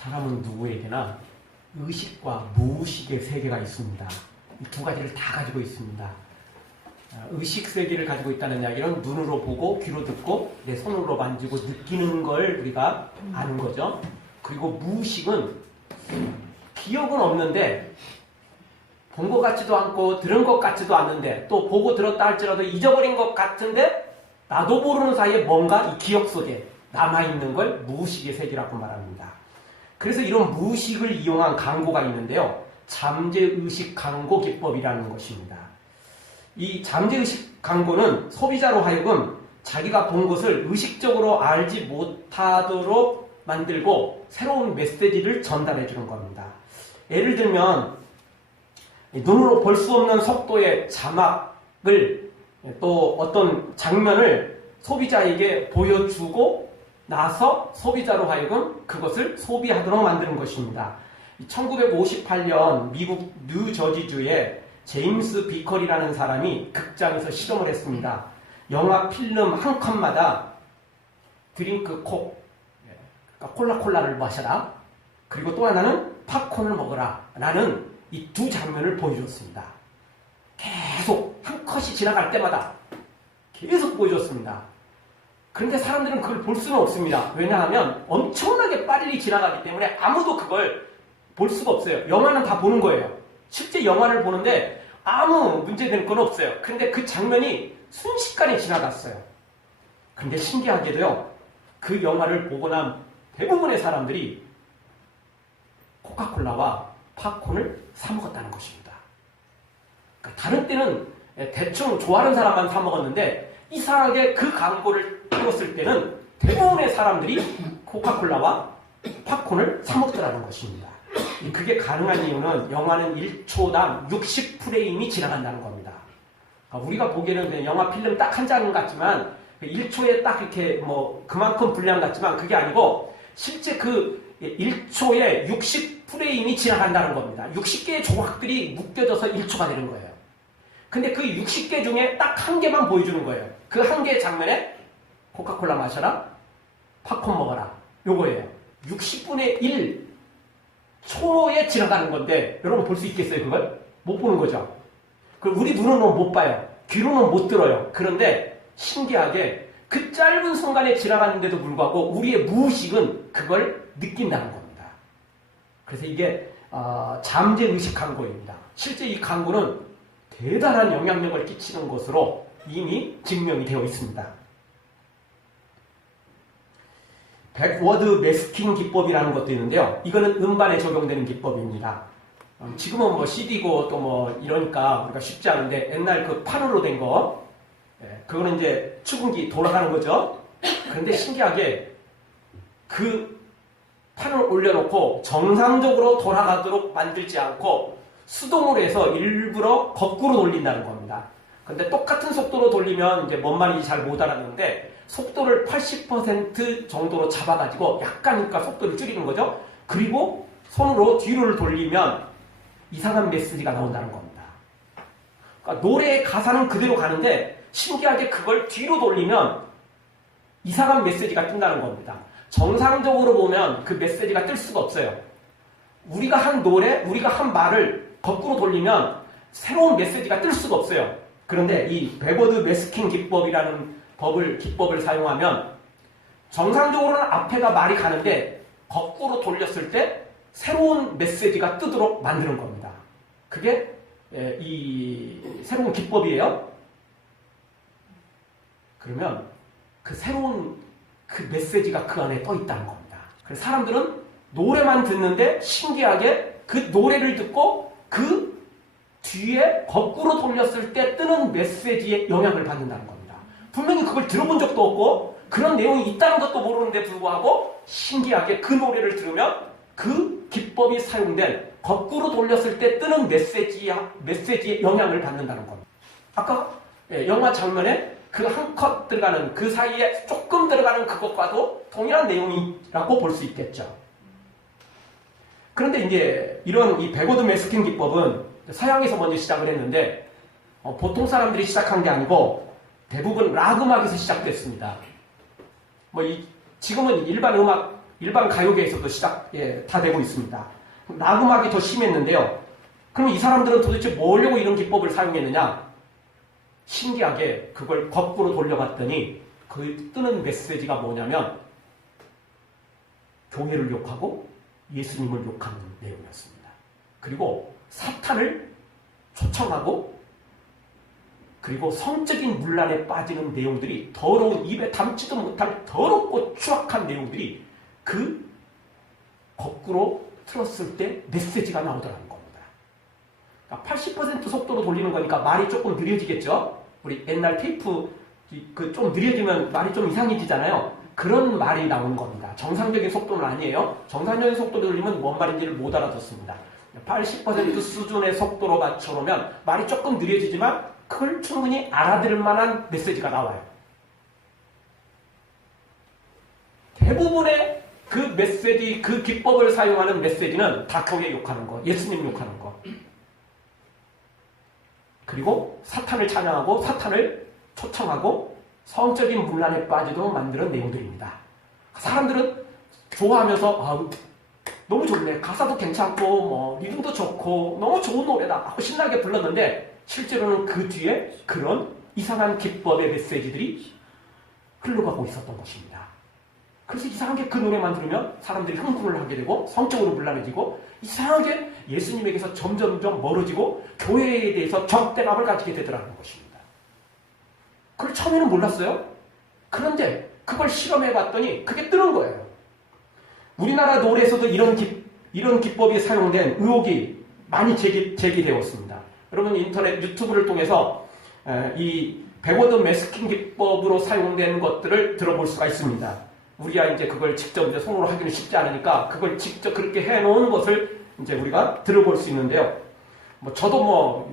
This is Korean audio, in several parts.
사람은 누구에게나 의식과 무의식의 세계가 있습니다. 이 두 가지를 다 가지고 있습니다. 의식 세계를 가지고 있다는 이야기는 눈으로 보고 귀로 듣고 내 손으로 만지고 느끼는 걸 우리가 아는 거죠. 그리고 무의식은 기억은 없는데 본 것 같지도 않고 들은 것 같지도 않는데 또 보고 들었다 할지라도 잊어버린 것 같은데 나도 모르는 사이에 뭔가 이 기억 속에 남아있는 걸 무의식의 세계라고 말합니다. 그래서 이런 무의식을 이용한 강고가 있는데요. 잠재의식 강고 기법이라는 것입니다. 이 잠재의식 강고는 소비자로 하여금 자기가 본 것을 의식적으로 알지 못하도록 만들고 새로운 메시지를 전달해 주는 겁니다. 예를 들면 눈으로 볼 수 없는 속도의 자막을 또 어떤 장면을 소비자에게 보여주고 나서 소비자로 하여금 그것을 소비하도록 만드는 것입니다. 1958년 미국 뉴저지주에 제임스 비컬이라는 사람이 극장에서 실험을 했습니다. 영화 필름 한 컷마다 드링크 콕, 그러니까 콜라를 마셔라. 그리고 또 하나는 팝콘을 먹어라. 라는 이 두 장면을 보여줬습니다. 계속 한 컷이 지나갈 때마다 계속 보여줬습니다. 그런데 사람들은 그걸 볼 수는 없습니다. 왜냐하면 엄청나게 빨리 지나가기 때문에 아무도 그걸 볼 수가 없어요. 영화는 다 보는 거예요. 실제 영화를 보는데 아무 문제되는 건 없어요. 그런데 그 장면이 순식간에 지나갔어요. 그런데 신기하게도요. 그 영화를 보고 난 대부분의 사람들이 코카콜라와 팝콘을 사 먹었다는 것입니다. 그러니까 다른 때는 대충 좋아하는 사람만 사 먹었는데 이상하게 그 광고를 띄웠을 때는 대부분의 사람들이 코카콜라와 팝콘을 사 먹더라는 것입니다. 그게 가능한 이유는 영화는 1초당 60프레임이 지나간다는 겁니다. 우리가 보기에는 영화 필름 딱 한 장 같지만 1초에 딱 이렇게 그만큼 분량 같지만 그게 아니고 실제 그 1초에 60프레임이 지나간다는 겁니다. 60개의 조각들이 묶여져서 1초가 되는 거예요. 근데 그 60개 중에 딱 한 개만 보여주는 거예요. 그 한 개의 장면에 코카콜라 마셔라, 팝콘 먹어라. 요거예요. 60분의 1 초에 지나가는 건데 여러분 볼 수 있겠어요? 그걸? 못 보는 거죠. 그걸 우리 눈으로는 못 봐요. 귀로는 못 들어요. 그런데 신기하게 그 짧은 순간에 지나가는데도 불구하고 우리의 무의식은 그걸 느낀다는 겁니다. 그래서 이게 잠재의식 강고입니다. 실제 이 강고는 대단한 영향력을 끼치는 것으로 이미 증명이 되어 있습니다. 백워드 매스킹 기법이라는 것도 있는데요. 이거는 음반에 적용되는 기법입니다. 지금은 CD고 또 이러니까 우리가 쉽지 않은데 옛날 그 판으로 된 거, 그거는 이제 추궁기 돌아가는 거죠. 그런데 신기하게 그 판을 올려놓고 정상적으로 돌아가도록 만들지 않고 수동으로 해서 일부러 거꾸로 돌린다는 겁니다. 근데 똑같은 속도로 돌리면 이제 뭔 말인지 잘 못 알아듣는데 속도를 80% 정도로 잡아가지고 약간 그러니까 속도를 줄이는 거죠. 그리고 손으로 뒤로를 돌리면 이상한 메시지가 나온다는 겁니다. 그러니까 노래의 가사는 그대로 가는데 신기하게 그걸 뒤로 돌리면 이상한 메시지가 뜬다는 겁니다. 정상적으로 보면 그 메시지가 뜰 수가 없어요. 우리가 한 노래, 우리가 한 말을 거꾸로 돌리면 새로운 메시지가 뜰 수가 없어요. 그런데 이 백워드 매스킹 기법이라는 기법을 사용하면 정상적으로는 앞에가 말이 가는데 거꾸로 돌렸을 때 새로운 메시지가 뜨도록 만드는 겁니다. 그게 이 새로운 기법이에요. 그러면 그 새로운 그 메시지가 그 안에 떠 있다는 겁니다. 그래서 사람들은 노래만 듣는데 신기하게 그 노래를 듣고 그 뒤에 거꾸로 돌렸을 때 뜨는 메시지에 영향을 받는다는 겁니다. 분명히 그걸 들어본 적도 없고 그런 내용이 있다는 것도 모르는데 불구하고 신기하게 그 노래를 들으면 그 기법이 사용된 거꾸로 돌렸을 때 뜨는 메시지에 영향을 받는다는 겁니다. 아까 영화 장면에 그 한 컷 들어가는 그 사이에 조금 들어가는 그것과도 동일한 내용이라고 볼 수 있겠죠. 그런데 이제 이런 이 백워드 매스킹 기법은 서양에서 먼저 시작을 했는데 보통 사람들이 시작한 게 아니고 대부분 락 음악에서 시작됐습니다. 지금은 일반 음악 일반 가요계에서도 다 되고 있습니다. 낙음악이 더 심했는데요. 그럼 이 사람들은 도대체 뭐 하려고 이런 기법을 사용했느냐? 신기하게 그걸 거꾸로 돌려봤더니 그 뜨는 메시지가 뭐냐면 교회를 욕하고 예수님을 욕하는 내용이었습니다. 그리고 사탄을 초청하고 그리고 성적인 문란에 빠지는 내용들이 더러운 입에 담지도 못할 더럽고 추악한 내용들이 그 거꾸로 틀었을 때 메시지가 나오더라는 겁니다. 80% 속도로 돌리는 거니까 말이 조금 느려지겠죠? 우리 옛날 테이프 좀 느려지면 말이 좀 이상해지잖아요. 그런 말이 나온 겁니다. 정상적인 속도는 아니에요. 정상적인 속도로 돌리면 뭔 말인지를 못 알아듣습니다. 80% 수준의 속도로 맞춰놓으면 말이 조금 느려지지만 그걸 충분히 알아들을 만한 메시지가 나와요. 대부분의 그 메시지, 그 기법을 사용하는 메시지는 다 교회 욕하는 거, 예수님 욕하는 거. 그리고 사탄을 찬양하고 사탄을 초청하고 성적인 문란에 빠지도록 만드는 내용들입니다. 사람들은 좋아하면서 너무 좋네, 가사도 괜찮고 리듬도 좋고 너무 좋은 노래다 하고 신나게 불렀는데 실제로는 그 뒤에 그런 이상한 기법의 메시지들이 흘러가고 있었던 것입니다. 그래서 이상하게 그 노래만 들으면 사람들이 흥분을 하게 되고 성적으로 문란해지고 이상하게 예수님에게서 점점점 멀어지고 교회에 대해서 적대감을 가지게 되더라는 것입니다. 그걸 처음에는 몰랐어요. 그런데 그걸 실험해 봤더니 그게 뜨는 거예요. 우리나라 노래에서도 이런 기법이 사용된 의혹이 많이 제기되었습니다. 여러분 인터넷 유튜브를 통해서 이 백워드 매스킹 기법으로 사용된 것들을 들어볼 수가 있습니다. 우리가 이제 그걸 직접 이제 손으로 하기는 쉽지 않으니까 그걸 직접 그렇게 해놓은 것을 이제 우리가 들어볼 수 있는데요. 저도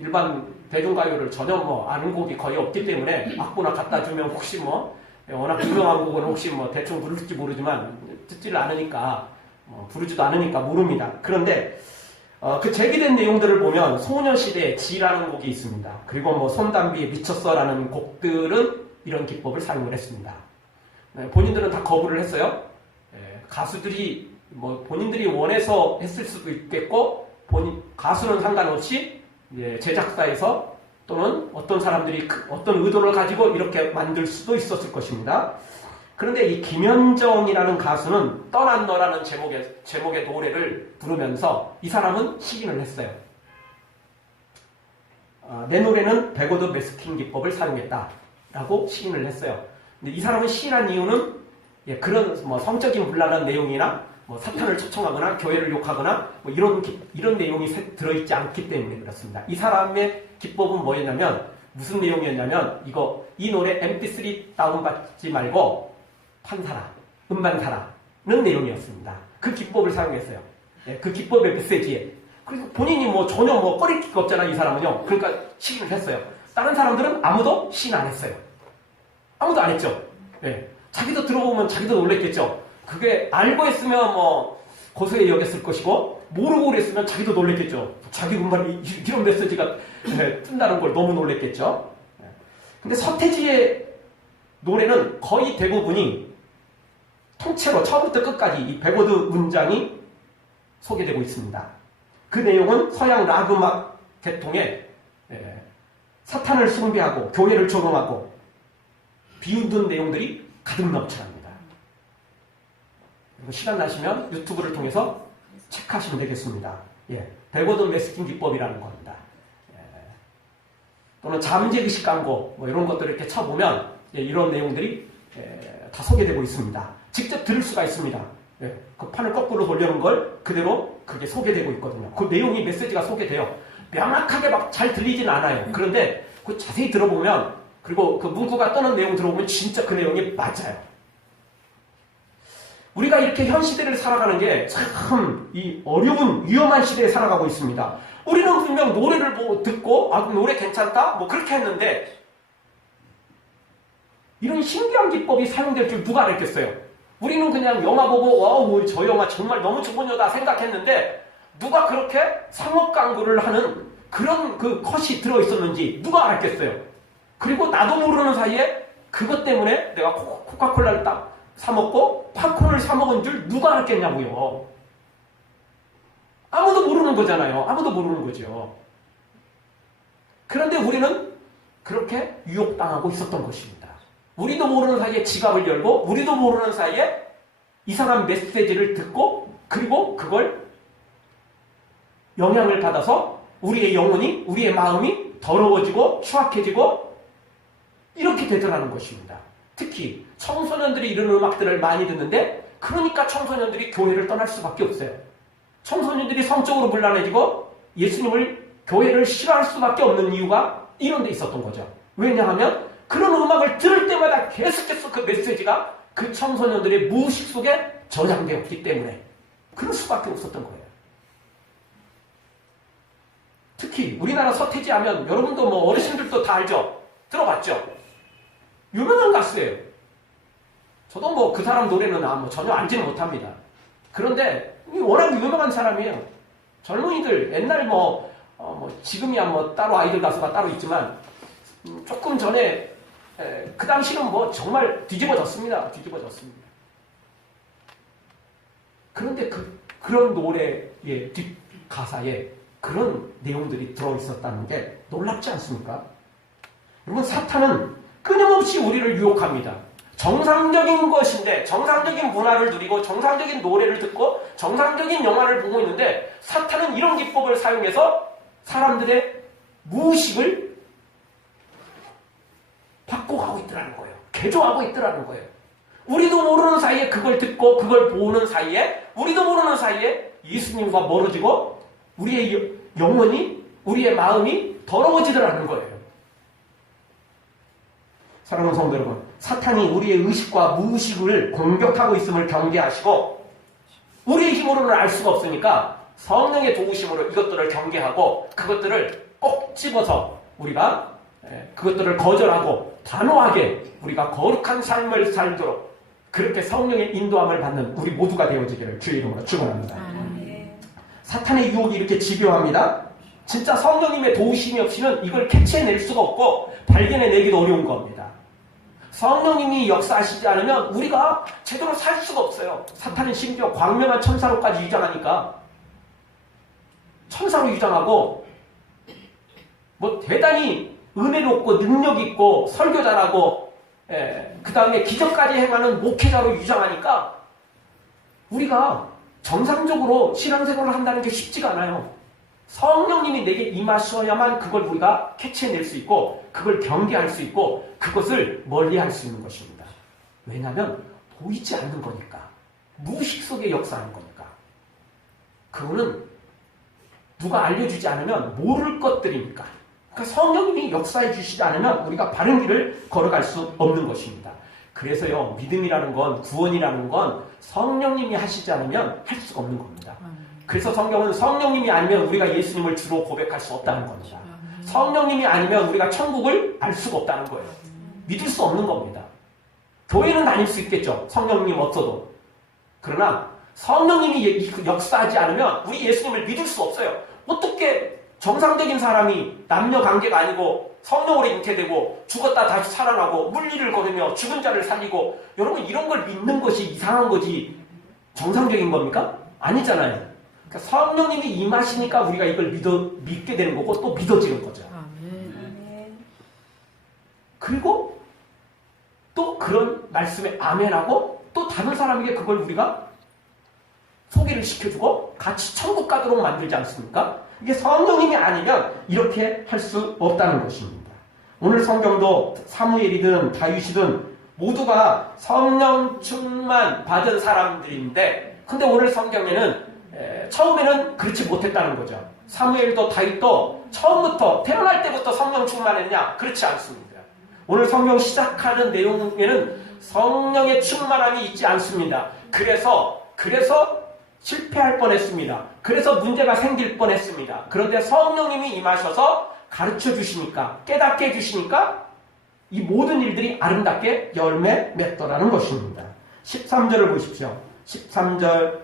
일반 대중가요를 전혀 아는 곡이 거의 없기 때문에 아무나 갖다 주면 혹시 워낙 유명한 곡은 혹시 대충 부를지 모르지만 듣지를 않으니까 부르지도 않으니까 모릅니다. 그런데 그 제기된 내용들을 보면 소녀시대의 지라는 곡이 있습니다. 그리고 손담비의 미쳤어라는 곡들은 이런 기법을 사용을 했습니다. 본인들은 다 거부를 했어요. 가수들이 본인들이 원해서 했을 수도 있겠고 가수는 상관없이 제작사에서 또는 어떤 사람들이 어떤 의도를 가지고 이렇게 만들 수도 있었을 것입니다. 그런데 이 김현정이라는 가수는 떠난 너라는 제목의 노래를 부르면서 이 사람은 시인을 했어요. 내 노래는 백워드 매스킹 기법을 사용했다라고 시인을 했어요. 근데 이 사람은 시인한 이유는 그런 성적인 문란한 내용이나 사탄을 초청하거나 교회를 욕하거나 이런 내용이 들어있지 않기 때문에 그렇습니다. 이 사람의 기법은 뭐였냐면 무슨 내용이었냐면 이 노래 mp3 다운받지 말고 판사라, 음반 사라는 내용이었습니다. 그 기법을 사용했어요. 그 기법의 메시지에. 그리고 본인이 전혀 꺼릴 게 없잖아, 이 사람은요. 그러니까 시인을 했어요. 다른 사람들은 아무도 시인 안 했어요. 아무도 안 했죠. 자기도 들어보면 자기도 놀랬겠죠. 그게 알고 했으면 고소해 여겼을 것이고 모르고 그랬으면 자기도 놀랬겠죠. 자기 음반에 이런 메시지가 뜬다는 걸 너무 놀랬겠죠. 근데 서태지의 노래는 거의 대부분이 통째로 처음부터 끝까지 이 백워드 문장이 소개되고 있습니다. 그 내용은 서양 락 음악 계통에 사탄을 숭배하고 교회를 조롱하고 비웃는 내용들이 가득 넘쳐납니다. 시간 나시면 유튜브를 통해서 체크하시면 되겠습니다. 백워드 매스킹 기법이라는 겁니다. 또는 잠재의식 광고 이런 것들을 이렇게 쳐보면 이런 내용들이 다 소개되고 있습니다. 직접 들을 수가 있습니다. 그 판을 거꾸로 돌려놓은 걸 그대로 그게 소개되고 있거든요. 그 내용이 메시지가 소개돼요. 명확하게 막 잘 들리진 않아요. 그런데 그 자세히 들어보면 그리고 그 문구가 떠는 내용 들어보면 진짜 그 내용이 맞아요. 우리가 이렇게 현 시대를 살아가는 게 참 이 어려운 위험한 시대에 살아가고 있습니다. 우리는 분명 노래를 듣고 노래 괜찮다? 그렇게 했는데 이런 신기한 기법이 사용될 줄 누가 알았겠어요? 우리는 그냥 영화 보고 저 영화 정말 너무 좋은 여다 생각했는데 누가 그렇게 상업 광고를 하는 그런 그 컷이 들어있었는지 누가 알았겠어요? 그리고 나도 모르는 사이에 그것 때문에 내가 코카콜라를 딱 사 먹고 팝콘을 사 먹은 줄 누가 알았겠냐고요. 아무도 모르는 거잖아요. 아무도 모르는 거죠. 그런데 우리는 그렇게 유혹당하고 있었던 것입니다. 우리도 모르는 사이에 지갑을 열고 우리도 모르는 사이에 이상한 메시지를 듣고 그리고 그걸 영향을 받아서 우리의 영혼이 우리의 마음이 더러워지고 추악해지고 이렇게 되더라는 것입니다. 특히 청소년들이 이런 음악들을 많이 듣는데 그러니까 청소년들이 교회를 떠날 수밖에 없어요. 청소년들이 성적으로 불안해지고 예수님을 교회를 싫어할 수밖에 없는 이유가 이런 데 있었던 거죠. 왜냐하면 그런 음악을 들을 때마다 계속해서 그 메시지가 그 청소년들의 무의식 속에 저장되었기 때문에 그럴 수밖에 없었던 거예요. 특히 우리나라 서태지 하면 여러분도 뭐 어르신들도 다 알죠? 들어봤죠? 유명한 가수예요. 저도 뭐 그 사람 노래는 전혀 알지는 못합니다. 그런데 워낙 유명한 사람이에요. 젊은이들 옛날 지금이야 뭐 따로 아이돌 가수가 따로 있지만 조금 전에 그 당시는 뭐 정말 뒤집어졌습니다. 뒤집어졌습니다. 그런데 그런 노래의 뒷가사에 그런 내용들이 들어있었다는 게 놀랍지 않습니까? 여러분 사탄은 끊임없이 우리를 유혹합니다. 정상적인 것인데 정상적인 문화를 누리고 정상적인 노래를 듣고 정상적인 영화를 보고 있는데 사탄은 이런 기법을 사용해서 사람들의 무의식을 바꿔가고 있더라는 거예요. 개조하고 있더라는 거예요. 우리도 모르는 사이에 그걸 듣고 그걸 보는 사이에 우리도 모르는 사이에 예수님과 멀어지고 우리의 영혼이 우리의 마음이 더러워지더라는 거예요. 사랑하는 성도 여러분, 사탄이 우리의 의식과 무의식을 공격하고 있음을 경계하시고 우리의 힘으로는 알 수가 없으니까 성령의 도우심으로 이것들을 경계하고 그것들을 꼭 집어서 우리가 그것들을 거절하고 단호하게 우리가 거룩한 삶을 살도록 그렇게 성령의 인도함을 받는 우리 모두가 되어지기를 주의 이름으로 축원합니다. 사탄의 유혹이 이렇게 집요합니다. 진짜 성령님의 도우심이 없이는 이걸 캐치해낼 수가 없고 발견해내기도 어려운 겁니다. 성령님이 역사하시지 않으면 우리가 제대로 살 수가 없어요. 사탄은 심지어 광명한 천사로까지 유장하니까 천사로 유장하고 뭐 대단히 은혜롭고 능력있고 설교 잘하고 그 다음에 기적까지 행하는 목회자로 유장하니까 우리가 정상적으로 신앙생활을 한다는 게 쉽지가 않아요. 성령님이 내게 임하셔야만 그걸 우리가 캐치해낼 수 있고 그걸 경계할 수 있고 그것을 멀리할 수 있는 것입니다. 왜냐하면 보이지 않는 거니까. 무의식 속에 역사하는 거니까. 그거는 누가 알려주지 않으면 모를 것들이니까. 그러니까 성령님이 역사해 주시지 않으면 우리가 바른 길을 걸어갈 수 없는 것입니다. 그래서요, 믿음이라는 건, 구원이라는 건 성령님이 하시지 않으면 할 수가 없는 겁니다. 그래서 성경은 성령님이 아니면 우리가 예수님을 주로 고백할 수 없다는 겁니다. 성령님이 아니면 우리가 천국을 알 수가 없다는 거예요. 믿을 수 없는 겁니다. 교회는 다닐 수 있겠죠. 성령님 없어도. 그러나 성령님이 역사하지 않으면 우리 예수님을 믿을 수 없어요. 어떻게 정상적인 사람이 남녀 관계가 아니고 성령으로 잉태되고 죽었다 다시 살아나고 물리를 걸으며 죽은 자를 살리고 여러분 이런 걸 믿는 것이 이상한 거지 정상적인 겁니까? 아니잖아요. 그러니까 성령님이 임하시니까 우리가 이걸 믿게 되는 거고 또 믿어지는 거죠. 그리고 또 그런 말씀에 아멘하고 또 다른 사람에게 그걸 우리가 소개를 시켜주고 같이 천국 가도록 만들지 않습니까? 이게 성령님이 아니면 이렇게 할 수 없다는 것입니다. 오늘 성경도 사무엘이든 다윗이든 모두가 성령 충만 받은 사람들인데 근데 오늘 성경에는 처음에는 그렇지 못했다는 거죠. 사무엘도 다윗도 처음부터 태어날 때부터 성령 충만했냐? 그렇지 않습니다. 오늘 성경 시작하는 내용에는 성령의 충만함이 있지 않습니다. 그래서 실패할 뻔했습니다. 그래서 문제가 생길 뻔했습니다. 그런데 성령님이 임하셔서 가르쳐 주시니까 깨닫게 해주시니까 이 모든 일들이 아름답게 열매 맺더라는 것입니다. 13절을 보십시오. 13절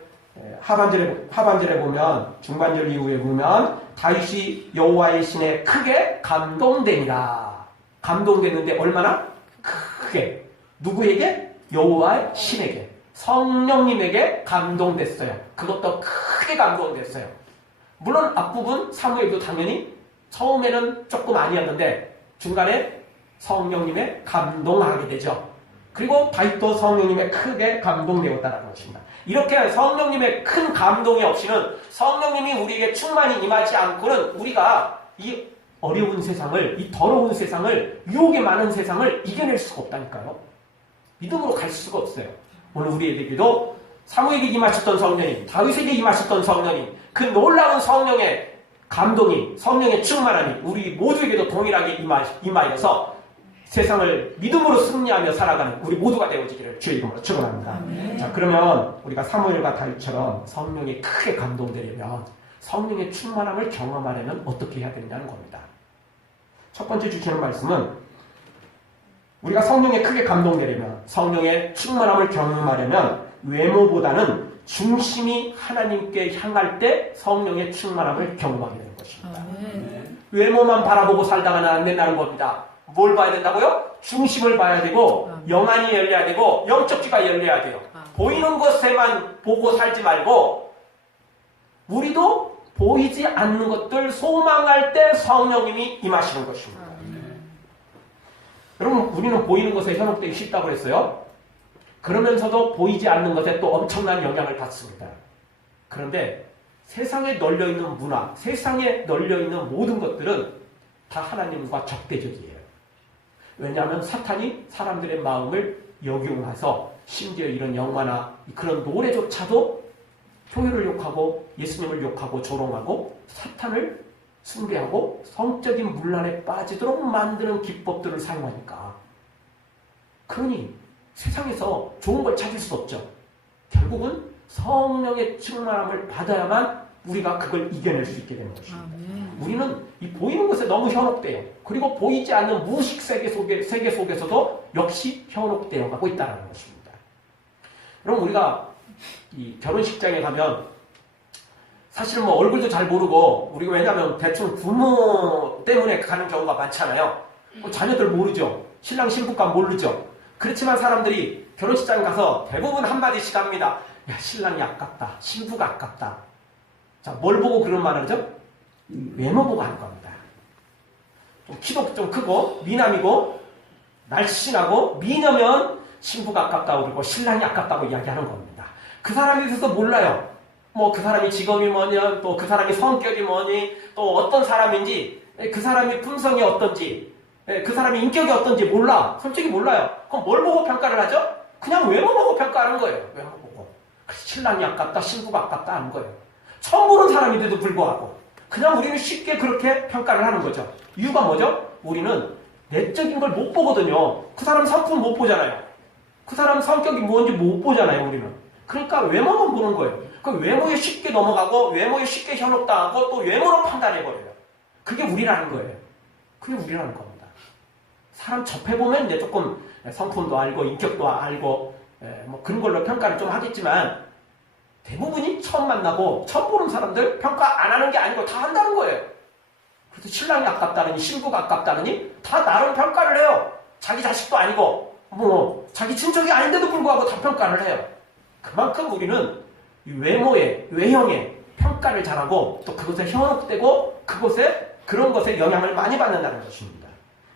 하반절에 보면 중반절 이후에 보면 다윗이 여호와의 신에 크게 감동되니라. 감동됐는데 얼마나 크게 누구에게? 여호와의 신에게, 성령님에게 감동됐어요. 그것도 크게 감동됐어요. 물론 앞부분 사무엘도 당연히 처음에는 조금 아니었는데 중간에 성령님의 감동하게 되죠. 그리고 다윗도 성령님의 크게 감동되었다는 것입니다. 이렇게 성령님의 큰 감동이 없이는, 성령님이 우리에게 충만히 임하지 않고는 우리가 이 어려운 세상을, 이 더러운 세상을, 유혹의 많은 세상을 이겨낼 수가 없다니까요. 믿음으로 갈 수가 없어요. 오늘 우리에게도 사무엘에게 임하셨던 성령님, 다윗에게 임하셨던 성령님, 그 놀라운 성령의 감동이, 성령의 충만함이 우리 모두에게도 동일하게 임하여서 세상을 믿음으로 승리하며 살아가는 우리 모두가 되어지기를 주의 이름으로 축원합니다. 자, 그러면 우리가 사무엘과 다윗처럼 성령이 크게 감동되려면, 성령의 충만함을 경험하려면 어떻게 해야 되느냐는 겁니다. 첫 번째 주시는 말씀은, 우리가 성령에 크게 감동되려면, 성령의 충만함을 경험하려면 외모보다는 중심이 하나님께 향할 때 성령의 충만함을 경험하게 되는 것입니다. 외모만 바라보고 살다가는 안 된다는 겁니다. 뭘 봐야 된다고요? 중심을 봐야 되고, 영안이 열려야 되고, 영적 귀가 열려야 돼요. 보이는 것에만 보고 살지 말고, 우리도 보이지 않는 것들 소망할 때 성령님이 임하시는 것입니다. 여러분, 우리는 보이는 것에 현혹되기 쉽다고 그랬어요. 그러면서도 보이지 않는 것에 또 엄청난 영향을 받습니다. 그런데 세상에 널려있는 문화, 세상에 널려있는 모든 것들은 다 하나님과 적대적이에요. 왜냐하면 사탄이 사람들의 마음을 역용해서 심지어 이런 영화나 그런 노래조차도 교회를 욕하고 예수님을 욕하고 조롱하고 사탄을 숭배하고 성적인 문란에 빠지도록 만드는 기법들을 사용하니까, 그러니 세상에서 좋은 걸 찾을 수 없죠. 결국은 성령의 충만함을 받아야만 우리가 그걸 이겨낼 수 있게 되는 것입니다. 우리는 이 보이는 것에 너무 현혹돼요. 그리고 보이지 않는 무의식 세계 속에서도 역시 현혹되어 가고 있다는 것입니다. 그럼 우리가 이 결혼식장에 가면 사실은 뭐 얼굴도 잘 모르고, 우리가 왜냐하면 대충 부모 때문에 가는 경우가 많잖아요. 자녀들 모르죠. 신랑 신부가 모르죠. 그렇지만 사람들이 결혼식장 가서 대부분 한마디씩 합니다. 야, 신랑이 아깝다. 신부가 아깝다. 자, 뭘 보고 그런 말을 하죠? 외모 보고 하는 겁니다. 좀 키도 좀 크고 미남이고 날씬하고 미녀면 신부가 아깝다고 그러고 신랑이 아깝다고 이야기하는 겁니다. 그 사람에 대해서 몰라요. 뭐 그 사람이 직업이 뭐냐, 또 그 사람이 성격이 뭐니, 또 어떤 사람인지, 그 사람이 품성이 어떤지, 그 사람이 인격이 어떤지 몰라. 솔직히 몰라요. 그럼 뭘 보고 평가를 하죠? 그냥 외모 보고 평가하는 거예요. 외모 보고. 신랑이 아깝다, 신부가 아깝다 하는 거예요. 처음 보는 사람인데도 불구하고 그냥 우리는 쉽게 그렇게 평가를 하는 거죠. 이유가 뭐죠? 우리는 내적인 걸 못 보거든요. 그 사람 성품 못 보잖아요. 그 사람 성격이 뭔지 못 보잖아요, 우리는. 그러니까 외모만 보는 거예요. 그 외모에 쉽게 넘어가고, 외모에 쉽게 현혹당하고, 또 외모로 판단해버려요. 그게 우리라는 거예요. 그게 우리라는 겁니다. 사람 접해보면 이제 조금 성품도 알고, 인격도 알고, 뭐 그런 걸로 평가를 좀 하겠지만, 대부분이 처음 만나고, 처음 보는 사람들 평가 안 하는 게 아니고 다 한다는 거예요. 그래서 신랑이 아깝다느니, 신부가 아깝다느니, 다 나름 평가를 해요. 자기 자식도 아니고, 뭐, 자기 친척이 아닌데도 불구하고 다 평가를 해요. 그만큼 우리는 외모에, 외형에 평가를 잘하고, 또 그것에 현혹되고, 그런 것에 영향을 많이 받는다는 것입니다.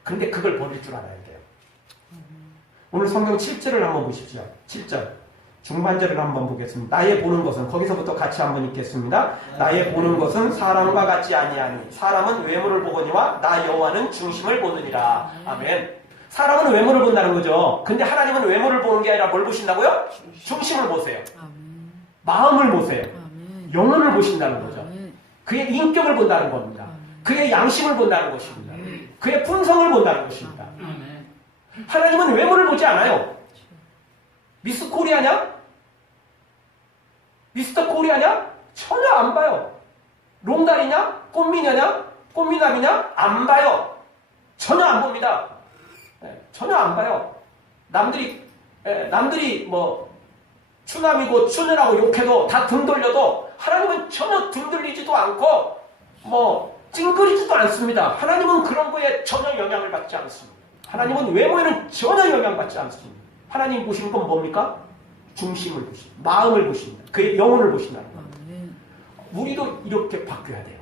그런데 그걸 버릴 줄 알아야 돼요. 오늘 성경 7절을 한번 보십시오. 7절. 중반절을 한번 보겠습니다. 나의 보는 것은, 거기서부터 같이 한번 읽겠습니다. 나의 보는 것은 사람과 같지 아니하니 사람은 외모를 보거니와 나 여호와는 중심을 보느니라. 아멘. 사람은 외모를 본다는 거죠. 근데 하나님은 외모를 보는 게 아니라 뭘 보신다고요? 중심을 보세요. 마음을 보세요. 영혼을 보신다는 거죠. 그의 인격을 본다는 겁니다. 그의 양심을 본다는 것입니다. 그의 품성을 본다는 것입니다. 하나님은 외모를 보지 않아요. 미스 코리아냐? 미스터 코리아냐? 전혀 안 봐요. 롱다리냐? 꽃미녀냐? 꽃미남이냐? 안 봐요. 전혀 안 봅니다. 전혀 안 봐요. 남들이 뭐 추남이고 추녀라고 욕해도 다 등 돌려도 하나님은 전혀 등 돌리지도 않고 뭐 찡그리지도 않습니다. 하나님은 그런 거에 전혀 영향을 받지 않습니다. 하나님은 외모에는 전혀 영향받지 않습니다. 하나님 보시는 건 뭡니까? 중심을 보십니다. 마음을 보십니다. 그의 영혼을 보신다는 겁니다. 우리도 이렇게 바뀌어야 돼요.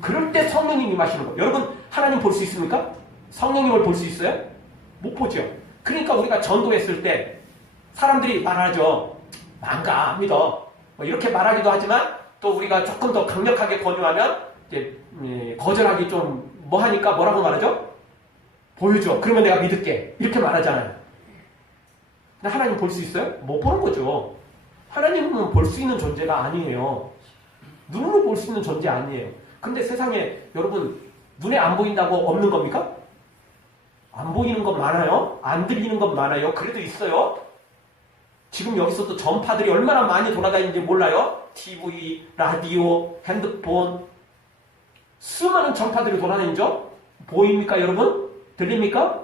그럴 때 성령님이 임하시는 거예요. 여러분 하나님 볼 수 있습니까? 성령님을 볼 수 있어요? 못 보죠. 그러니까 우리가 전도했을 때 사람들이 말하죠. 망가 믿어. 뭐 이렇게 말하기도 하지만 또 우리가 조금 더 강력하게 권유하면 이제 거절하기 좀 뭐 하니까 뭐라고 말하죠? 보여줘. 그러면 내가 믿을게. 이렇게 말하잖아요. 근데 하나님 볼 수 있어요? 못 보는 거죠. 하나님은 볼 수 있는 존재가 아니에요. 눈으로 볼 수 있는 존재 아니에요. 근데 세상에 여러분 눈에 안 보인다고 없는 겁니까? 안 보이는 것 많아요. 안 들리는 것 많아요. 그래도 있어요. 지금 여기서도 전파들이 얼마나 많이 돌아다니는지 몰라요? TV, 라디오, 핸드폰 수많은 전파들이 돌아다니죠? 보입니까 여러분? 들립니까?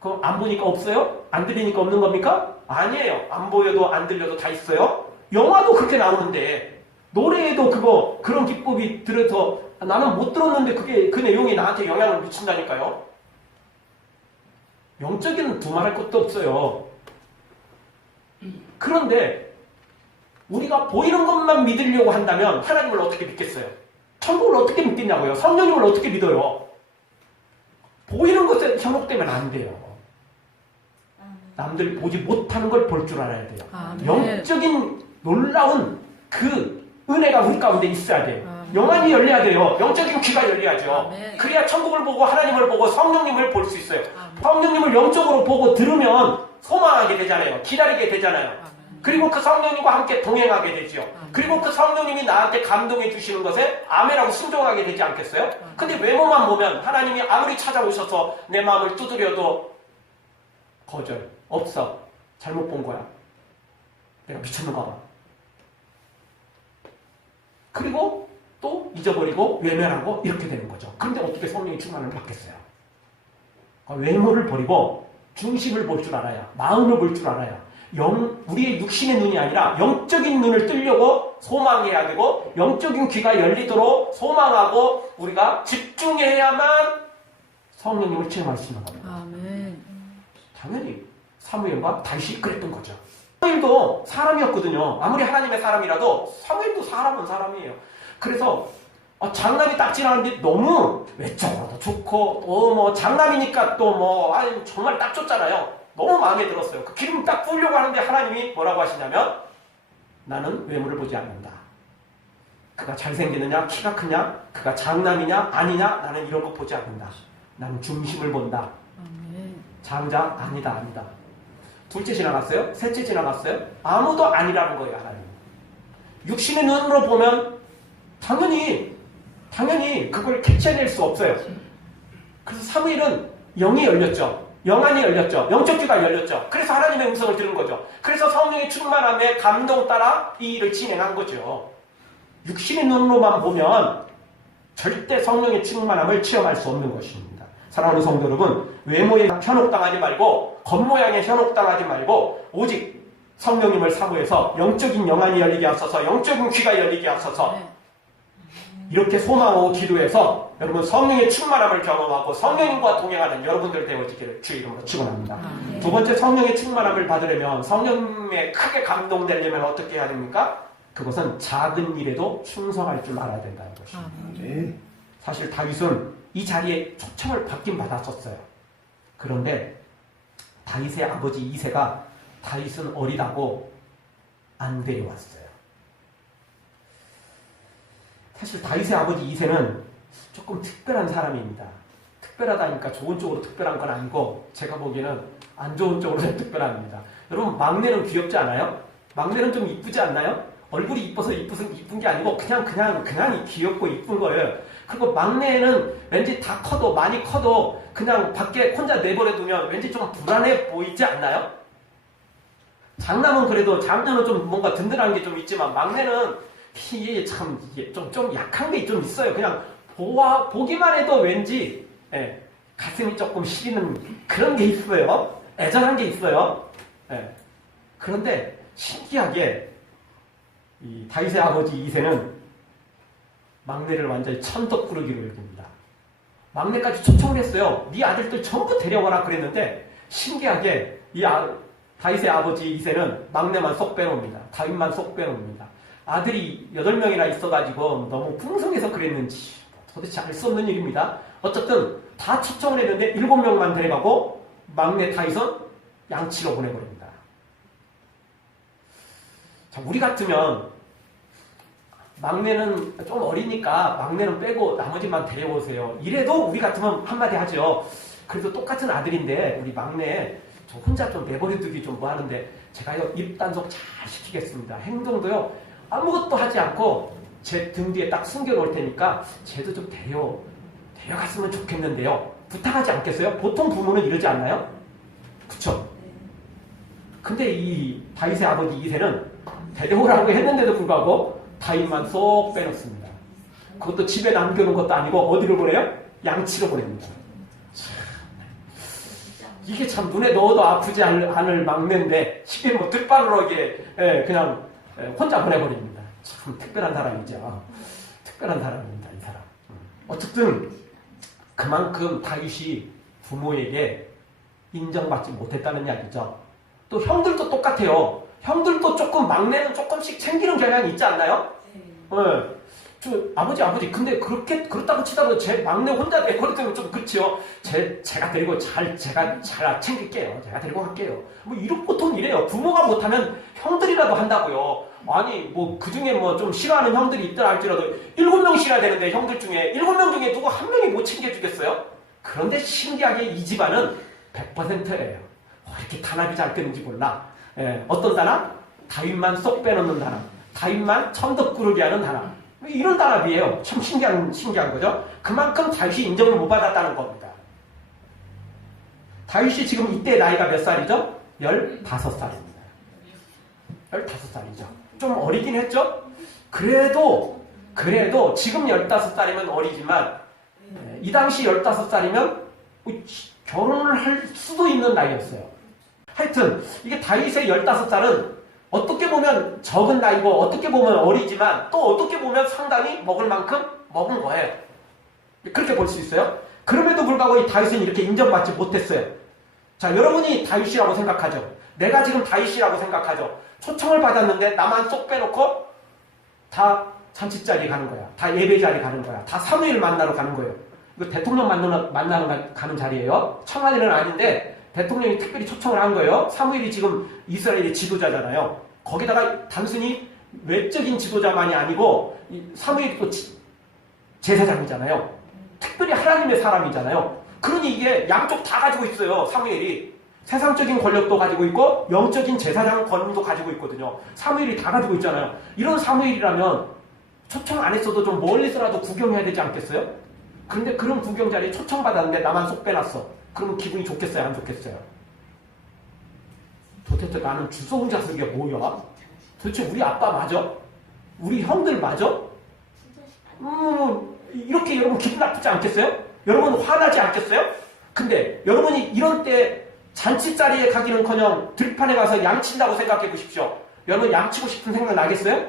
그럼 안 보니까 없어요? 안 들리니까 없는 겁니까? 아니에요. 안 보여도 안 들려도 다 있어요. 영화도 그렇게 나오는데 노래에도 그런 기법이 들어서 나는 못 들었는데 그게 그 내용이 나한테 영향을 미친다니까요. 영적인 두말할 것도 없어요. 그런데 우리가 보이는 것만 믿으려고 한다면 하나님을 어떻게 믿겠어요? 천국을 어떻게 믿겠냐고요? 성령님을 어떻게 믿어요? 보이는 것에 현혹되면 안 돼요. 남들 보지 못하는 걸 볼 줄 알아야 돼요. 영적인 놀라운 그 은혜가 우리 가운데 있어야 돼요. 영안이 열려야 돼요. 영적인 귀가 열려야죠. 그래야 천국을 보고 하나님을 보고 성령님을 볼 수 있어요. 성령님을 영적으로 보고 들으면 소망하게 되잖아요. 기다리게 되잖아요. 그리고 그 성령님과 함께 동행하게 되죠. 그리고 그 성령님이 나한테 감동해 주시는 것에 아멘하고 순종하게 되지 않겠어요? 근데 외모만 보면 하나님이 아무리 찾아오셔서 내 마음을 두드려도 거절. 없어. 잘못 본 거야. 내가 미쳤는가 봐. 그리고 또 잊어버리고 외면하고 이렇게 되는 거죠. 그런데 어떻게 성령의 충만을 받겠어요? 외모를 버리고 중심을 볼 줄 알아야, 마음을 볼 줄 알아야, 우리의 육신의 눈이 아니라 영적인 눈을 뜨려고 소망해야 되고 영적인 귀가 열리도록 소망하고 우리가 집중해야만 성령님을 체험할 수 있는 겁니다. 아멘. 당연히 사무엘과 다윗이 그랬던 거죠. 사무엘도 사람이었거든요. 아무리 하나님의 사람이라도 사무엘도 사람은 사람이에요. 그래서 장남이 딱 지나는데 너무 외적으로도 좋고 뭐 장남이니까 또 뭐 정말 딱 좋잖아요. 너무 마음에 들었어요. 그 기름 딱 부으려고 하는데 하나님이 뭐라고 하시냐면 나는 외모를 보지 않는다. 그가 잘생기느냐 키가 크냐 그가 장남이냐 아니냐 나는 이런 거 보지 않는다. 나는 중심을 본다. 장자 아니다. 둘째 지나갔어요? 셋째 지나갔어요? 아무도 아니라는 거예요. 하나님. 육신의 눈으로 보면 당연히 그걸 캐치해낼 수 없어요. 그래서 사무엘은 영이 열렸죠. 영안이 열렸죠. 영적 귀가 열렸죠. 그래서 하나님의 음성을 들은 거죠. 그래서 성령의 충만함에 감동 따라 이 일을 진행한 거죠. 육신의 눈으로만 보면 절대 성령의 충만함을 체험할 수 없는 것입니다. 사랑하는 성도 여러분, 외모에 현혹당하지 말고 겉모양에 현혹당하지 말고 오직 성령님을 사모해서 영적인 영안이 열리게 하소서, 영적인 귀가 열리게 하소서. 이렇게 소망하고 기도해서 여러분 성령의 충만함을 경험하고 성령님과 동행하는 여러분들 되어지기를 주의 이름으로 축원합니다. 두 번째, 성령의 충만함을 받으려면, 성령님에 크게 감동되려면 어떻게 해야 됩니까? 그것은 작은 일에도 충성할 줄 알아야 된다는 것입니다. 사실 다윗은 이 자리에 초청을 받긴 받았었어요. 그런데 다윗의 아버지 이새가 다윗은 어리다고 안 데려왔어요. 사실 다윗의 아버지 이새는 조금 특별한 사람입니다. 특별하다니까 좋은 쪽으로 특별한 건 아니고 제가 보기에는 안 좋은 쪽으로 특별합니다. 여러분 막내는 귀엽지 않아요? 막내는 좀 이쁘지 않나요? 얼굴이 이뻐서 이쁜 게 아니고 그냥 귀엽고 이쁜 거예요. 그리고 막내는 왠지 다 커도 많이 커도 그냥 밖에 혼자 내버려 두면 왠지 좀 불안해 보이지 않나요? 장남은 그래도 장녀는 좀 뭔가 든든한 게 좀 있지만 막내는 이게 참 좀 약한 게 좀 있어요. 그냥 보기만 해도 왠지 가슴이 조금 시리는 그런 게 있어요. 애절한 게 있어요. 그런데 신기하게 이 다윗의 아버지 이새는 막내를 완전히 천덕꾸러기로 여깁니다. 막내까지 초청을 했어요. 네 아들들 전부 데려와라 그랬는데 신기하게 다윗의 아버지 이새는 막내만 쏙 빼놓습니다. 다윗만 쏙 빼놓습니다. 아들이 8명이나 있어가지고 너무 풍성해서 그랬는지 도대체 알 수 없는 일입니다. 어쨌든 다 초청을 했는데 7명만 데려가고 막내 다윗은 양치로 보내버립니다. 자, 우리 같으면 막내는 좀 어리니까 막내는 빼고 나머지만 데려오세요. 이래도 우리 같으면 한마디 하죠. 그래도 똑같은 아들인데 우리 막내 저 혼자 좀 내버려두기 좀 뭐하는데 제가요 입단속 잘 시키겠습니다. 행동도요 아무것도 하지 않고 제 등 뒤에 딱 숨겨놓을 테니까 쟤도 좀 데려갔으면 좋겠는데요. 부탁하지 않겠어요? 보통 부모는 이러지 않나요? 그쵸? 근데 이 다윗의 아버지 이새는 데려오라고 했는데도 불구하고 다윗만 쏙 빼놓습니다. 그것도 집에 남겨놓은 것도 아니고 어디로 보내요? 양치로 보냅니다. 이게 참 눈에 넣어도 아프지 않을 막내인데 쉽게 뭐 뜰바로 이게 그냥 혼자 보내버립니다. 참 특별한 사람이죠. 특별한 사람입니다, 이 사람. 어쨌든 그만큼 다윗이 부모에게 인정받지 못했다는 이야기죠. 또 형들도 똑같아요. 형들도 조금 막내는 조금씩 챙기는 경향이 있지 않나요? 네. 아버지 근데 그렇다고 치더라도 제 막내 혼자 내버려두면 좀 그렇지요. 제가 데리고 제가 잘 챙길게요. 제가 데리고 갈게요. 뭐 보통 이래요. 부모가 못하면 형들이라도 한다고요. 아니 뭐 그중에 뭐 좀 싫어하는 형들이 있더라 할지라도 7명씩이나 되는데 형들 중에 7명 중에 누구 한 명이 못 챙겨주겠어요? 그런데 신기하게 이 집안은 100%예요. 이렇게 단합이 잘 되는지 몰라. 어떤 단합? 다윗만 쏙 빼놓는 단합. 다윗만 천덕꾸러기 하는 단합. 이런 단합이에요. 참 신기한 거죠. 그만큼 다윗이 인정을 못 받았다는 겁니다. 다윗이 지금 이때 나이가 몇 살이죠? 15살입니다. 15살이죠. 좀 어리긴 했죠? 그래도 지금 15살이면 어리지만 이 당시 15살이면 결혼을 할 수도 있는 나이였어요. 하여튼 이게 다윗의 15살은 어떻게 보면 적은 나이고 어떻게 보면 어리지만 또 어떻게 보면 상당히 먹을 만큼 먹은 거예요. 그렇게 볼 수 있어요. 그럼에도 불구하고 이 다윗은 이렇게 인정받지 못했어요. 자, 여러분이 다윗이라고 생각하죠. 내가 지금 다윗이라고 생각하죠. 초청을 받았는데 나만 쏙 빼놓고 다 잔치 자리에 가는 거야. 다 예배 자리에 가는 거야. 다 사무엘 만나러 가는 거예요. 이거 대통령 만나러 가는 자리예요. 청와대는 아닌데 대통령이 특별히 초청을 한 거예요. 사무엘이 지금 이스라엘의 지도자잖아요. 거기다가 단순히 외적인 지도자만이 아니고 사무엘이 또 제사장이잖아요. 특별히 하나님의 사람이잖아요. 그러니 이게 양쪽 다 가지고 있어요. 사무엘이. 세상적인 권력도 가지고 있고 영적인 제사장 권위도 가지고 있거든요. 사무엘이 다 가지고 있잖아요. 이런 사무엘이라면 초청 안 했어도 좀 멀리서라도 구경해야 되지 않겠어요? 그런데 그런 구경 자리에 초청받았는데 나만 쏙 빼놨어. 그러면 기분이 좋겠어요? 안 좋겠어요? 도대체 나는 주소홍자석이가 뭐야? 도대체 우리 아빠 맞아? 우리 형들 맞아? 이렇게 여러분 기분 나쁘지 않겠어요? 여러분 화나지 않겠어요? 근데 여러분이 이런 때 잔치 자리에 가기는커녕 들판에 가서 양친다고 생각해 보십시오. 여러분 양치고 싶은 생각 나겠어요?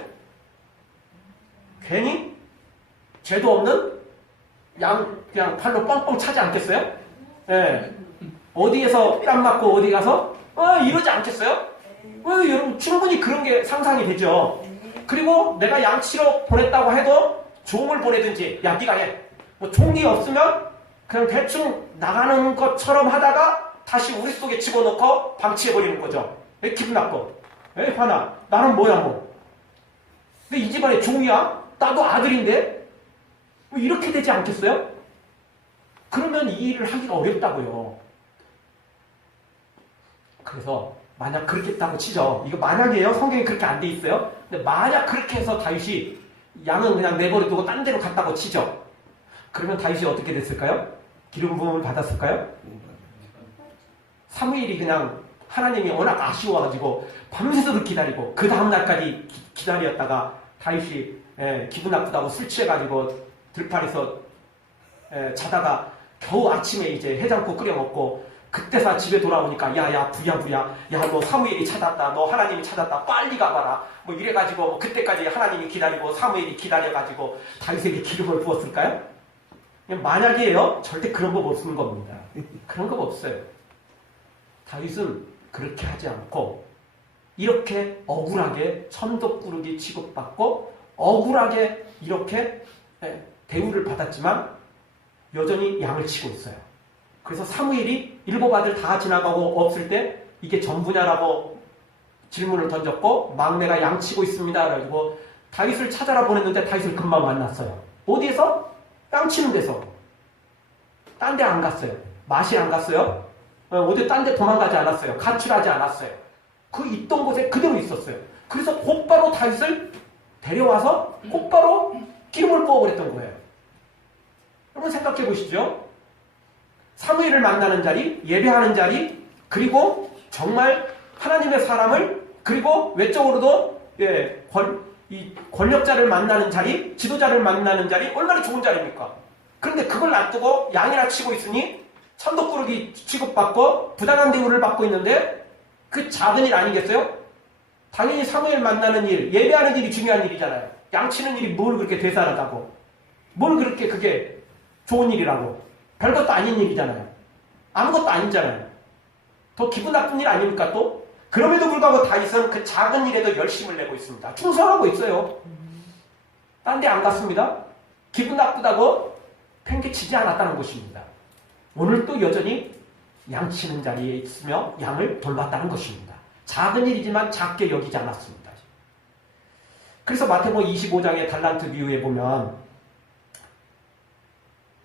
괜히 죄도 없는 양 그냥 팔로 뻥뻥 차지 않겠어요? 예. 어디에서 뺨 맞고 어디 가서 이러지 않겠어요? 여러분 충분히 그런 게 상상이 되죠. 그리고 내가 양치로 보냈다고 해도 종을 보내든지 야 네가 해. 뭐 종이 없으면 그냥 대충 나가는 것처럼 하다가 다시 우리 속에 집어넣고 방치해버리는 거죠. 기분 나빠. 화나. 나는 뭐야 뭐. 근데 이 집안에 종이야? 나도 아들인데? 뭐 이렇게 되지 않겠어요? 그러면 이 일을 하기가 어렵다고요. 그래서 만약 그렇게 했다고 치죠. 이거 만약이에요. 성경에 그렇게 안 돼 있어요. 근데 만약 그렇게 해서 다윗이 양은 그냥 내버려두고 딴 데로 갔다고 치죠. 그러면 다윗이 어떻게 됐을까요? 기름 부음을 받았을까요? 사무엘이 그냥 하나님이 워낙 아쉬워가지고 밤새도록 기다리고 그 다음날까지 기다렸다가 다윗이 기분 나쁘다고 술 취해가지고 들판에서 자다가 겨우 아침에 이제 해장국 끓여 먹고 그때서 집에 돌아오니까 야야 부랴 야 너 사무엘이 찾았다 너 하나님이 찾았다 빨리 가봐라 뭐 이래가지고 뭐 그때까지 하나님이 기다리고 사무엘이 기다려가지고 다윗에게 기름을 부었을까요? 만약이에요 절대 그런 법 없는 겁니다. 그런 법 없어요. 다윗은 그렇게 하지 않고 이렇게 억울하게 천덕꾸러기 취급받고 억울하게 이렇게 대우를 받았지만 여전히 양을 치고 있어요. 그래서 사무엘이 7 아들 다 지나가고 없을 때 이게 전부냐라고 질문을 던졌고 막내가 양치고 있습니다. 그래가지고 다윗을 찾아라 보냈는데 다윗을 금방 만났어요. 어디에서? 양치는 데서. 딴 데 안 갔어요. 맛이 안 갔어요. 어디 딴 데 도망가지 않았어요. 가출하지 않았어요. 그 있던 곳에 그대로 있었어요. 그래서 곧바로 다윗을 데려와서 곧바로 기름을 부어버렸던 거예요. 여러분 생각해 보시죠. 사무엘을 만나는 자리, 예배하는 자리, 그리고 정말 하나님의 사람을, 그리고 외적으로도 이 권력자를 만나는 자리, 지도자를 만나는 자리, 얼마나 좋은 자리입니까? 그런데 그걸 놔두고 양이나 치고 있으니 천덕꾸러기 취급받고 부당한 대우를 받고 있는데 그 작은 일 아니겠어요? 당연히 사무엘 만나는 일, 예배하는 일이 중요한 일이잖아요. 양 치는 일이 뭘 그렇게 대단하다고, 뭘 그렇게 그게 좋은 일이라고. 별것도 아닌 일이잖아요. 아무것도 아니잖아요. 더 기분 나쁜 일 아닙니까 또? 그럼에도 불구하고 다윗은 그 작은 일에도 열심을 내고 있습니다. 충성하고 있어요. 딴 데 안 갔습니다. 기분 나쁘다고 팽개치지 않았다는 것입니다. 오늘 또 여전히 양치는 자리에 있으며 양을 돌봤다는 것입니다. 작은 일이지만 작게 여기지 않았습니다. 그래서 마태복음 25장의 달란트 비유에 보면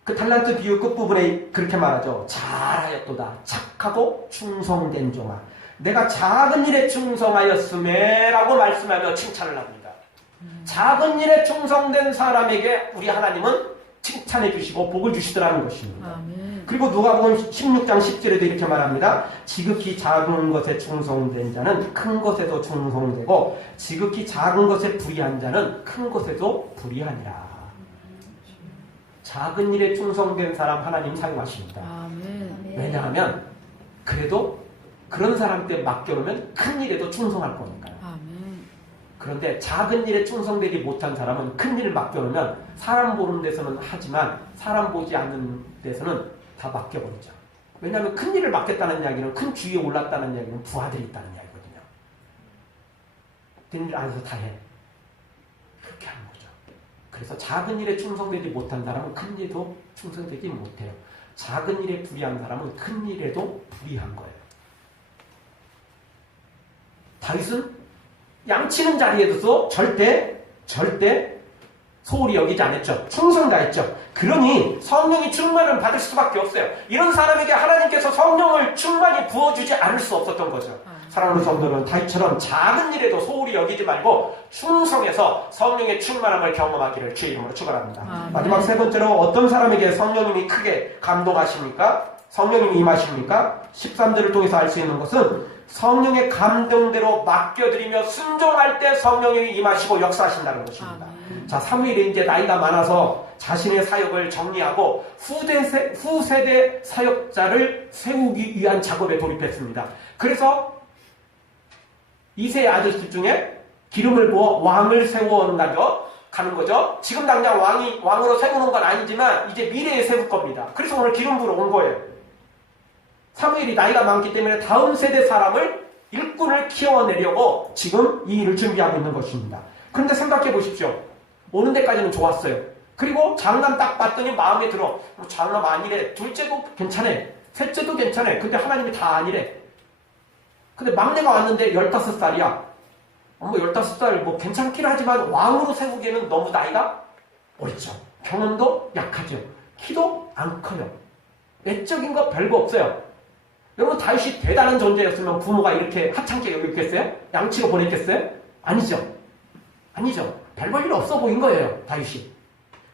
그 달란트 비유 끝부분에 그렇게 말하죠. 잘하였도다. 착하고 충성된 종아. 내가 작은 일에 충성하였음에 라고 말씀하며 칭찬을 합니다. 작은 일에 충성된 사람에게 우리 하나님은 칭찬해 주시고 복을 주시더라는 것입니다. 아멘. 그리고 누가복음 16장 10절에도 이렇게 말합니다. 지극히 작은 것에 충성된 자는 큰 것에도 충성되고 지극히 작은 것에 불의한 자는 큰 것에도 불의하니라. 작은 일에 충성된 사람 하나님 사용하십니다. 아멘. 왜냐하면 그래도 그런 사람한테 맡겨놓으면 큰 일에도 충성할 거니까요. 아멘. 그런데 작은 일에 충성되지 못한 사람은 큰 일을 맡겨놓으면 사람 보는 데서는 하지만 사람 보지 않는 데서는 다 맡겨버리죠. 왜냐하면 큰 일을 맡겠다는 이야기는 큰 주위에 올랐다는 이야기는 부하들이 있다는 이야기거든요. 된 일 안 해서 다 해. 그렇게 하는 거죠. 그래서 작은 일에 충성되지 못한 사람은 큰 일에도 충성되지 못해요. 작은 일에 불의한 사람은 큰 일에도 불의한 거예요. 다윗은 양치는 자리에서 절대 소홀히 여기지 않았죠. 충성 다했죠. 그러니 성령이 충만을 받을 수밖에 없어요. 이런 사람에게 하나님께서 성령을 충만히 부어주지 않을 수 없었던 거죠. 사랑하는 성도는 다윗처럼 작은 일에도 소홀히 여기지 말고 충성해서 성령의 충만함을 경험하기를 주의 이름으로 축원합니다. 마지막 세 번째로 어떤 사람에게 성령님이 크게 감동하십니까? 성령님이 임하십니까? 13절을 통해서 알 수 있는 것은 성령의 감동대로 맡겨드리며 순종할 때 성령님이 임하시고 역사하신다는 것입니다. 자, 사무엘이 이제 나이가 많아서 자신의 사역을 정리하고 후세대 사역자를 세우기 위한 작업에 돌입했습니다. 그래서 이세의 아들들 중에 기름을 부어 왕을 가는 거죠. 지금 당장 왕으로 세우는 건 아니지만 이제 미래에 세울 겁니다. 그래서 오늘 기름 부러 온 거예요. 사무엘이 나이가 많기 때문에 다음 세대 사람을 일꾼을 키워내려고 지금 이 일을 준비하고 있는 것입니다. 그런데 생각해 보십시오. 오는 데까지는 좋았어요. 그리고 장남 딱 봤더니 마음에 들어. 장남 아니래. 둘째도 괜찮아. 셋째도 괜찮아. 근데 하나님이 다 아니래. 근데 막내가 왔는데 15살이야. 15살 괜찮긴 하지만 왕으로 세우기에는 너무 나이가 어리죠. 경험도 약하죠. 키도 안 커요. 외적인 거 별거 없어요. 여러분 다윗이 대단한 존재였으면 부모가 이렇게 하찮게 여겼겠어요? 양치로 보냈겠어요? 아니죠. 별볼 일 없어 보인 거예요. 다윗이.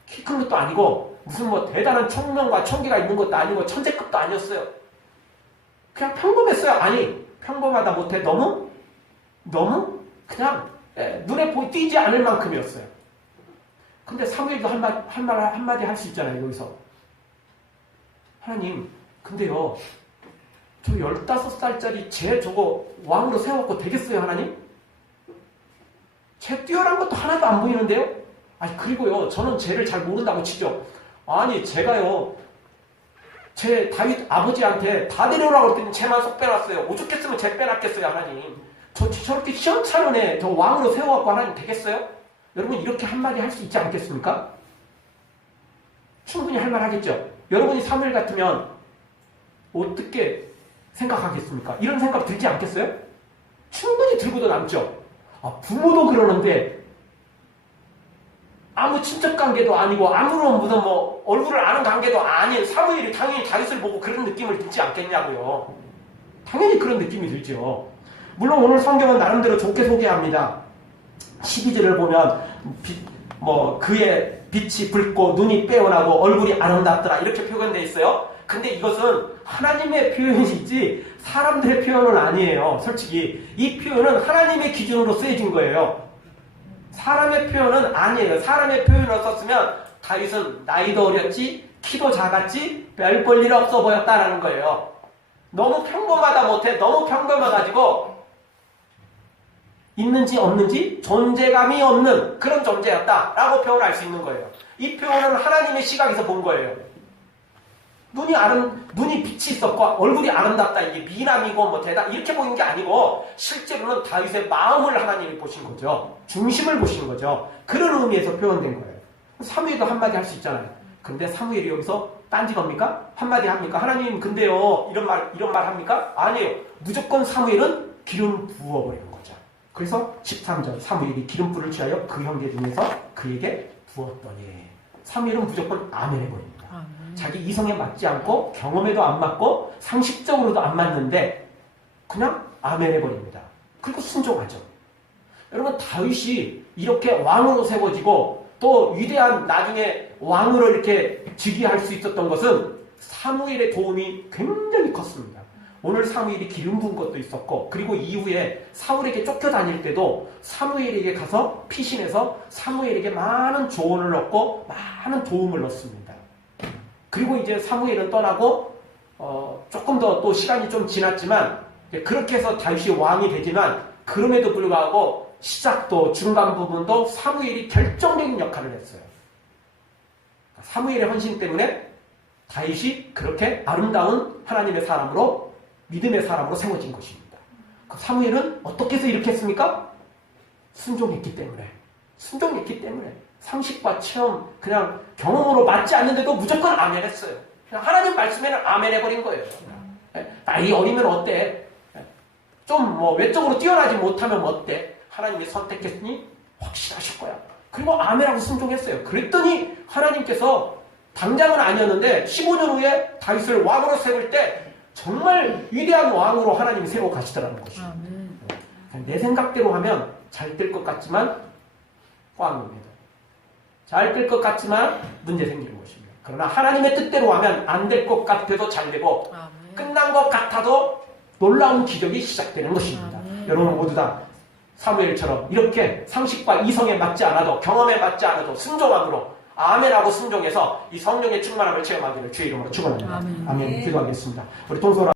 키 큰 것도 아니고 무슨 대단한 총명과 총기가 있는 것도 아니고 천재급도 아니었어요. 그냥 평범했어요. 아니 평범하다 못해 너무 그냥 눈에 띄지 않을 만큼이었어요. 근데 사무엘도 한마디 할 수 있잖아요. 여기서 하나님 근데요 저 15살짜리 쟤 저거 왕으로 세워갖고 되겠어요 하나님? 쟤 뛰어난 것도 하나도 안 보이는데요? 아니 그리고요 저는 쟤를 잘 모른다고 치죠. 아니 제가요 제 다윗 아버지한테 다 데려오라고 그랬더니 쟤만 속 빼놨어요. 오죽했으면 쟤 빼놨겠어요, 하나님. 저렇게 시원찮은애 저 왕으로 세워갖고 하나님 되겠어요? 여러분 이렇게 한마디 할 수 있지 않겠습니까? 충분히 할 만하겠죠. 여러분이 사무엘 같으면 어떻게 생각하겠습니까? 이런 생각 들지 않겠어요? 충분히 들고도 남죠. 부모도 그러는데 아무 친척 관계도 아니고 아무런 무슨 뭐 얼굴을 아는 관계도 아닌 사무엘이 당연히 다윗을 보고 그런 느낌을 들지 않겠냐고요. 당연히 그런 느낌이 들죠. 물론 오늘 성경은 나름대로 좋게 소개합니다. 12절을 보면 그의 빛이 붉고 눈이 빼어나고 얼굴이 아름답더라 이렇게 표현되어 있어요. 근데 이것은 하나님의 표현이지 사람들의 표현은 아니에요. 솔직히 이 표현은 하나님의 기준으로 쓰여진 거예요. 사람의 표현은 아니에요. 사람의 표현을 썼으면 다윗은 나이도 어렸지 키도 작았지 별 볼 일 없어 보였다라는 거예요. 너무 평범하다 못해 너무 평범해가지고 있는지 없는지 존재감이 없는 그런 존재였다라고 표현할 수 있는 거예요. 이 표현은 하나님의 시각에서 본 거예요. 눈이 빛이 있었고 얼굴이 아름답다 이게 미남이고 대단 이렇게 보이는 게 아니고 실제로는 다윗의 마음을 하나님이 보신 거죠. 중심을 보신 거죠. 그런 의미에서 표현된 거예요. 사무엘도 한마디 할 수 있잖아요. 근데 사무엘이 여기서 딴지 겁니까? 한마디 합니까? 하나님 근데요 이런 말 합니까? 아니에요. 무조건 사무엘은 기름 부어버리는 거죠. 그래서 13절 사무엘이 기름불을 취하여 그 형제 중에서 그에게 부었더니 사무엘은 무조건 아멘 해버립니다. 자기 이성에 맞지 않고 경험에도 안 맞고 상식적으로도 안 맞는데 그냥 아멘 해버립니다. 그리고 순종하죠. 여러분 다윗이 이렇게 왕으로 세워지고 또 위대한 나중에 왕으로 이렇게 즉위할 수 있었던 것은 사무엘의 도움이 굉장히 컸습니다. 오늘 사무엘이 기름 부은 것도 있었고 그리고 이후에 사울에게 쫓겨다닐 때도 사무엘에게 가서 피신해서 사무엘에게 많은 조언을 얻고 많은 도움을 얻습니다. 그리고 이제 사무엘은 떠나고 조금 더 또 시간이 좀 지났지만 그렇게 해서 다윗이 왕이 되지만 그럼에도 불구하고 시작도 중간 부분도 사무엘이 결정적인 역할을 했어요. 사무엘의 헌신 때문에 다윗이 그렇게 아름다운 하나님의 사람으로 믿음의 사람으로 세워진 것입니다. 사무엘은 어떻게 해서 이렇게 했습니까? 순종했기 때문에 상식과 체험 그냥 경험으로 맞지 않는데도 무조건 아멘 했어요. 그냥 하나님 말씀에는 아멘 해버린 거예요. 나이 어리면 어때? 좀 외적으로 뛰어나지 못하면 어때? 하나님이 선택했으니 확실하실 거야. 그리고 아멘하고 순종했어요. 그랬더니 하나님께서 당장은 아니었는데 15년 후에 다윗을 왕으로 세울 때 정말 위대한 왕으로 하나님이 세워 가시더라는 것이죠. 내 생각대로 하면 잘 될 것 같지만 꽝입니다. 잘 될 것 같지만 문제 생기는 것입니다. 그러나 하나님의 뜻대로 하면 안 될 것 같아도 잘 되고 끝난 것 같아도 놀라운 기적이 시작되는 것입니다. 여러분 모두 다 사무엘처럼 이렇게 상식과 이성에 맞지 않아도 경험에 맞지 않아도 순종함으로 아멘하고 순종해서 이 성령의 충만함을 체험하기를 주의 이름으로 축원합니다. 아멘. 기도하겠습니다. 우리 동서라